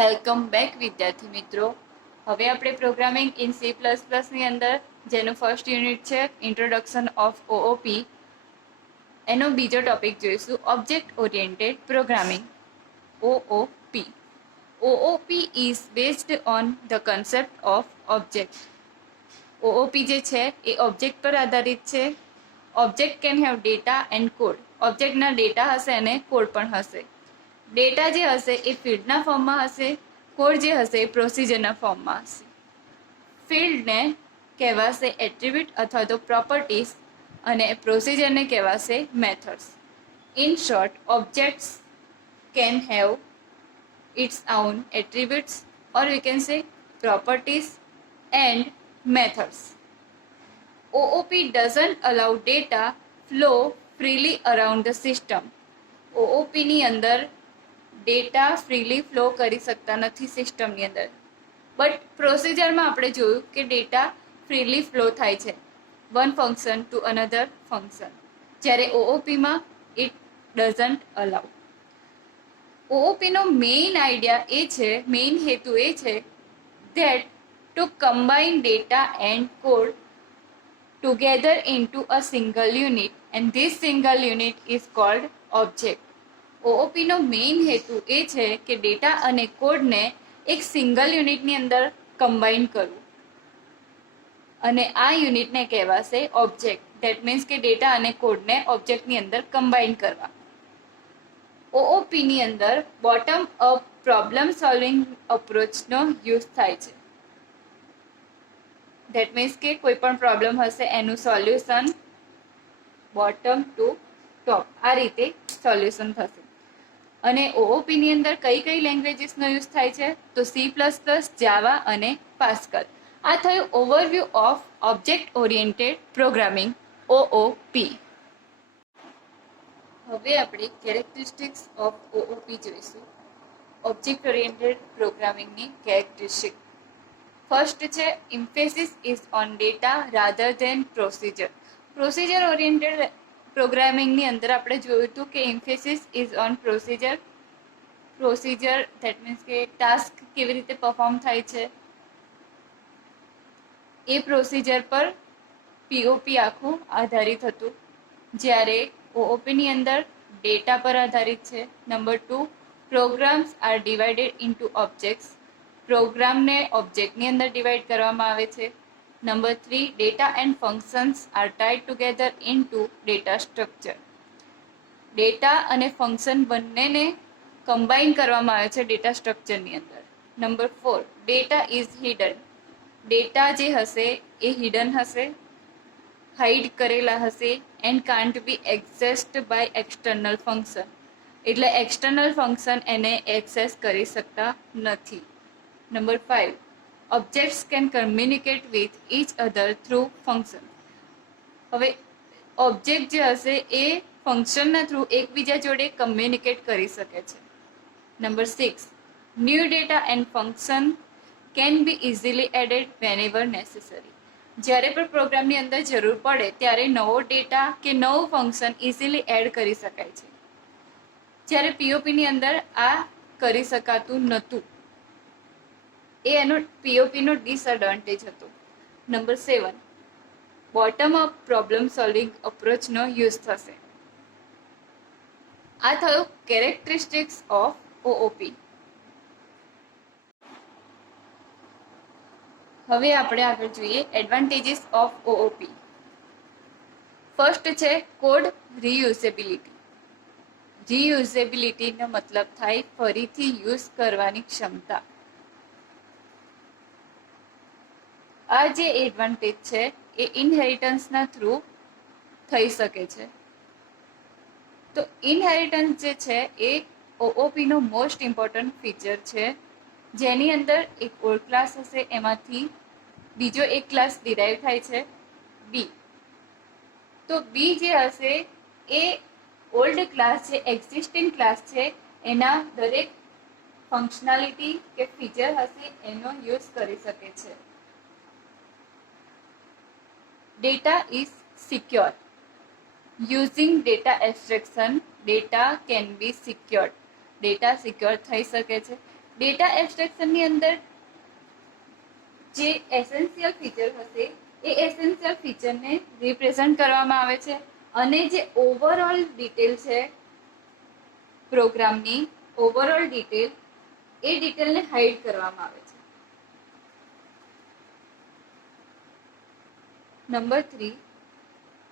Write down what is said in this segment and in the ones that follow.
Welcome back વિદ્યાર્થી મિત્રો. હવે આપણે પ્રોગ્રામિંગ ઇન C++ની અંદર જેનું ફર્સ્ટ યુનિટ છે ઇન્ટ્રોડક્શન ઓફ ઓઓપી, એનો બીજો ટોપિક જોઈશું, object oriented programming, OOP. OOP is based on the concept of object. OOP જે છે એ ઓબ્જેક્ટ પર આધારિત છે. Object can have data and code. ઓબ્જેક્ટના ડેટા હશે અને કોડ પણ હશે. ડેટા જે હશે એ ફિલ્ડના ફોર્મમાં હશે, કોડ જે હશે એ પ્રોસિજરના ફોર્મમાં હશે. ફિલ્ડને કહેવાશે એટ્રીબ્યુટ અથવા તો પ્રોપર્ટીઝ અને પ્રોસિજરને કહેવાશે methods. In short, objects can have its own attributes or we can say properties and methods. OOP doesn't allow data flow freely around the system. OOP ની અંદર ડેટા ફ્રીલી ફ્લો કરી શકતા નથી સિસ્ટમની અંદર, બટ પ્રોસિજરમાં આપણે જોયું કે ડેટા ફ્રીલી ફ્લો થાય છે one function to another function, જ્યારે ઓઓપીમાં ઇટ ડઝન્ટ અલાઉ. ઓઓપીનો મેઇન આઈડિયા એ છે, મેઇન હેતુ એ છે that to combine data and code together into a single unit and this single unit is called object. ઓઓપીનો મેઇન હેતુ એ છે કે ડેટા અને કોડને એક સિંગલ યુનિટની અંદર કમ્બાઈન કરવું અને આ યુનિટને કહેવાશે ઓબ્જેક્ટ. ધેટ મીન્સ કે ડેટા અને કોડને ઓબ્જેક્ટની અંદર કમ્બાઈન કરવા. ઓઓપીની અંદર બોટમ અપ પ્રોબ્લેમ સોલ્વિંગ અપ્રોચનો યુઝ થાય છે. ધેટ મીન્સ કે કોઈ પણ પ્રોબ્લેમ હશે એનું સોલ્યુશન બોટમ ટુ ટોપ, આ રીતે સોલ્યુશન થશે. અને ઓઓપીની અંદર કઈ કઈ લેંગ્વેજીસનો યુઝ થાય છે તો C++, જાવા અને પાસ્કલ. આ થયું overview of object oriented programming, OOP. હવે આપણે કેરેક્ટરિસ્ટિક્સ ઓફ ઓઓપી જોઈશું. ઓબ્જેક્ટ ઓરિએન્ટેડ પ્રોગ્રામિંગની કેરેક્ટરિસ્ટિક. ફર્સ્ટ છે emphasis is on data rather than procedure. Procedure oriented પ્રોગ્રામિંગની અંદર આપણે જોયું હતું કે emphasis is on procedure. Procedure that means કે ટાસ્ક કેવી રીતે પરફોર્મ થાય છે એ પ્રોસિજર પર પીઓપી આખું આધારિત હતું, જ્યારે ઓઓપીની અંદર ડેટા પર આધારિત છે. Number 2, programs are divided into objects. પ્રોગ્રામને ઓબ્જેક્ટની અંદર ડિવાઈડ કરવામાં આવે છે. Number 3, data and functions are tied together into data structure. Data અને ફંક્શન બંનેને કમ્બાઈન કરવામાં આવે છે ડેટા સ્ટ્રક્ચરની અંદર. Number 4, data is hidden. Data જે હશે એ હિડન હશે, હાઇડ કરેલા હશે and can't be accessed by external function. એટલે એક્સટર્નલ ફંક્શન એને એક્સેસ કરી શકતા નથી. Number 5, objects can communicate with each other through function. હવે ઓબ્જેક્ટ જે હશે એ ફંક્શનના થ્રુ એકબીજા જોડે કમ્યુનિકેટ કરી શકે છે. Number 6, new data and function can be easily added whenever necessary. જ્યારે પણ પ્રોગ્રામની અંદર જરૂર પડે ત્યારે નવો ડેટા કે નવું ફંક્શન ઇઝીલી એડ કરી શકાય છે, જ્યારે પીઓપીની અંદર આ કરી શકાતું નહોતું. એ એનો પીઓપીનો ડિસએડવાન્ટેજ હતો. Number 7, bottom up problem solving અપ્રોચનો યુઝ થશે. આ થયો કેરેક્ટરિસ્ટિક્સ ઓફ ઓઓપી. હવે આપણે આગળ જોઈએ એડવાન્ટેજીસ ઓફ ઓઓપી. ફર્સ્ટ છે કોડ રીયુઝેબિલિટી. રીયુઝેબિલિટીનો મતલબ થાય ફરીથી યુઝ કરવાની ક્ષમતા. આ જે એડવાન્ટેજ છે એ ઇનહેરિટન્સના થ્રુ થઈ શકે છે. તો ઇનહેરિટન્સ જે છે એ ઓઓપીનો મોસ્ટ ઇમ્પોર્ટન્ટ ફીચર છે, જેની અંદર એક ઓલ્ડ ક્લાસ હશે, એમાંથી બીજો એક ક્લાસ ડિરાઈવ થાય છે બી. તો બી જે હશે એ ઓલ્ડ ક્લાસ છે, એક્ઝિસ્ટિંગ ક્લાસ છે, એના દરેક ફંક્શનાલિટી કે ફીચર હશે એનો યુઝ કરી શકે છે. Data is secure. Using data abstraction, data can be secured. Data secure થઈ શકે છે. ડેટા એબ્સ્ટ્રેક્શનની અંદર જે એસેન્શિયલ ફીચર હશે એ એસેન્શિયલ ફીચરને રિપ્રેઝન્ટ કરવામાં આવે છે અને જે ઓવરઓલ ડિટેલ છે પ્રોગ્રામની ઓવરઓલ ડિટેલ એ ડિટેલને હાઇડ કરવામાં આવે છે. Number 3,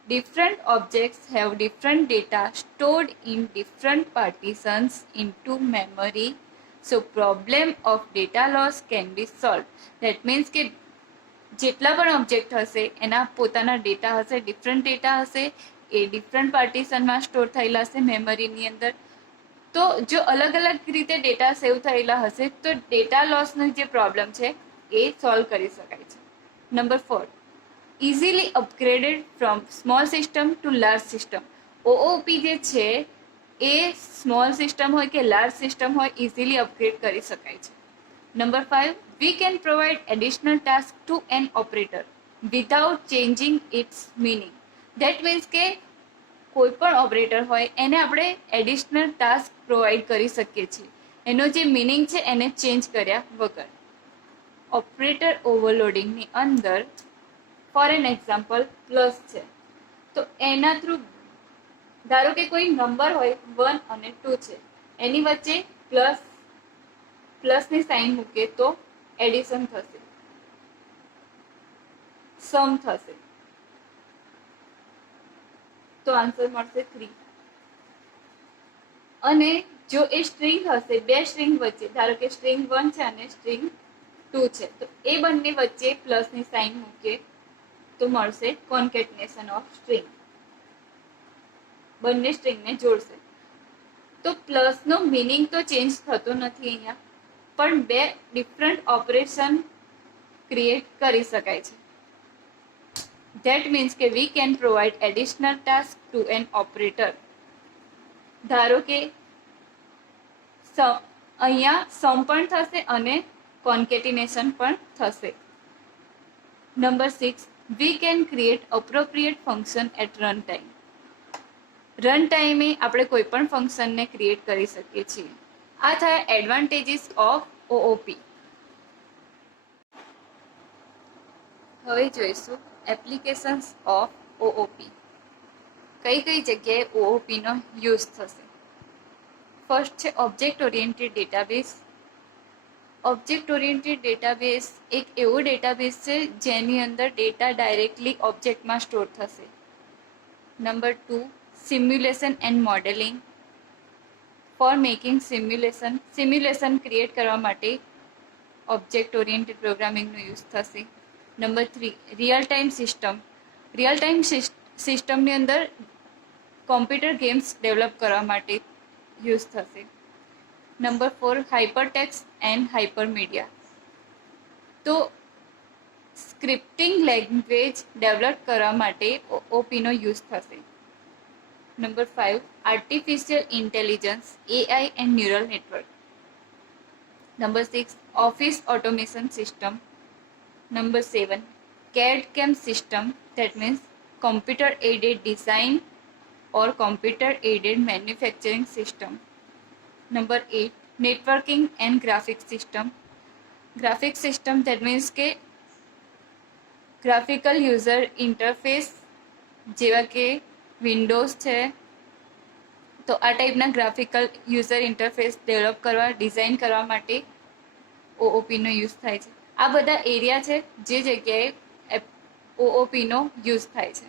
different objects have different data stored in different partitions into memory, so problem of data loss can be solved. That means કે જેટલા પણ ઓબ્જેક્ટ હશે એના પોતાના ડેટા હશે, ડિફરન્ટ ડેટા હશે, એ ડિફરન્ટ પાર્ટીશનમાં સ્ટોર થયેલા હશે મેમરીની અંદર. તો જો અલગ અલગ રીતે ડેટા સેવ થયેલા હશે તો ડેટા લોસનો જે પ્રોબ્લેમ છે એ સોલ્વ કરી શકાય છે. Number 4, easily upgraded from small system to large system. OOP જે છે એ સ્મોલ સિસ્ટમ હોય કે લાર્જ સિસ્ટમ હોય ઇઝીલી અપગ્રેડ કરી શકાય છે. Number 5, we can provide additional task to an operator without changing its meaning. That means કે કોઈ પણ ઓપરેટર હોય એને આપણે એડિશનલ ટાસ્ક પ્રોવાઈડ કરી શકીએ છીએ એનો જે મિનિંગ છે એને ચેન્જ કર્યા વગર. ઓપરેટર ઓવરલોડિંગની અંદર ફોર એન એક્ઝામ્પલ પ્લસ છે તો એના થ્રુ ધારો કે કોઈ નંબર હોય 1 અને 2 છે એની વચ્ચે પ્લસની સાઇન મૂકે તો એડિશન થશે, સમ થશે, તો આન્સર મળશે 3. અને જો એ સ્ટ્રિંગ હશે, બે સ્ટ્રિંગ વચ્ચે ધારો કે સ્ટ્રિંગ 1 છે અને સ્ટ્રિંગ 2 છે તો એ બંને વચ્ચે પ્લસની સાઇન મૂકે તો મળશે કોન્કેટનેશન ઓફ સ્ટ્રિંગ, બંને સ્ટ્રિંગને જોડશે. તો પ્લસનો મિનિંગ તો ચેન્જ થતો નથી અહીંયા, પણ બે ડિફરન્ટ ઓપરેશન ક્રિએટ કરી શકાય છે. ધેટ મીન્સ કે we can provide additional task to an operator. ધારો કે અહીંયા સમ પણ થશે અને કોન્કેટિનેશન પણ થશે. Number 6, we can create appropriate function at run time. Run ટાઈમે આપણે કોઈ પણ ફંક્શનને ક્રિએટ કરી શકીએ છીએ. આ થયા એડવાન્ટેજીસ ઓફ ઓઓપી. હવે જોઈશું એપ્લિકેશન્સ ઓફ ઓઓપી. કઈ કઈ જગ્યાએ ઓઓપીનો યુઝ થશે. ફર્સ્ટ છે object oriented database. Object oriented database એક એવો ડેટાબેઝ છે જેની અંદર ડેટા ડાયરેક્ટલી ઓબ્જેક્ટમાં સ્ટોર થશે. Number 2, simulation and modelling. For making simulation create કરવા માટે ઓબ્જેક્ટ ઓરિએન્ટેડ પ્રોગ્રામિંગનો યુઝ થશે. Number 3, real time system. Real time સિસ્ટમની અંદર કોમ્પ્યુટર ગેમ્સ ડેવલપ કરવા માટે યુઝ થશે. Number 4, hypertext and hypermedia. તો સ્ક્રિપ્ટિંગ લેંગ્વેજ ડેવલપ કરવા માટે ઓઓપીનો યુઝ થશે. Number 5, artificial intelligence, AI and neural network. Number 6, office automation system. Number 7, CAD/CAM system, that means computer aided design or computer aided manufacturing system. Number 8, networking and graphics system. Graphics system, that means કે graphical user interface જેવા કે Windows છે તો આ ટાઈપના graphical user interface develop કરવા, design કરવા માટે ઓઓપીનો યુઝ થાય છે. આ બધા એરિયા છે જે જગ્યાએ ઓઓપીનો યુઝ થાય છે.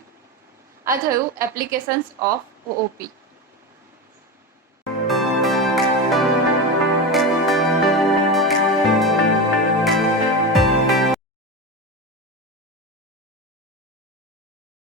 આ થયું એપ્લિકેશન્સ ઓફ ઓઓપી.